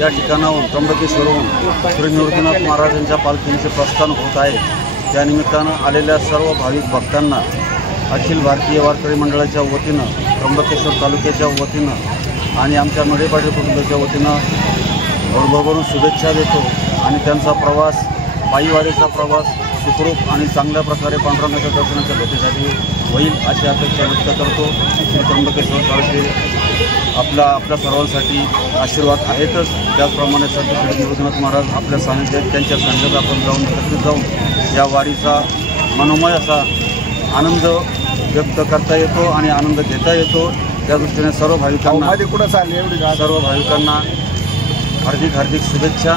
या ठिकाणाहून त्र्यंबकेश्वरहून श्री निवृत्तीनाथ महाराजांच्या पालखीचे प्रस्थान होत आहे। त्यानिमित्तानं आलेल्या सर्व भाविक भक्तांना अखिल भारतीय वारकरी मंडळाच्या वतीनं, त्र्यंबकेश्वर तालुक्याच्या वतीनं आणि आमच्या नडेपाटील कुटुंबाच्या वतीनं भरभरून शुभेच्छा देतो आणि त्यांचा प्रवास, पायीवारीचा प्रवास सुखरूप आणि चांगल्या प्रकारे पांडुरंगाच्या दर्शनाच्या भेटीसाठी होईल अशी अपेक्षा व्यक्त करतो। श्री त्र्यंबकेश्वर सारखे आपल्या सर्वांसाठी आशीर्वाद आहेतच, त्याचप्रमाणे संत श्री निवृत्तीनाथ महाराज आपल्या सानिध्यात, त्यांच्या सानिध्यात आपण जाऊन एकत्रित जाऊन या वारीचा मनोमय असा आनंद व्यक्त करता येतो आणि आनंद घेता येतो। त्या दृष्टीने सर्व भाविकांना हार्दिक शुभेच्छा।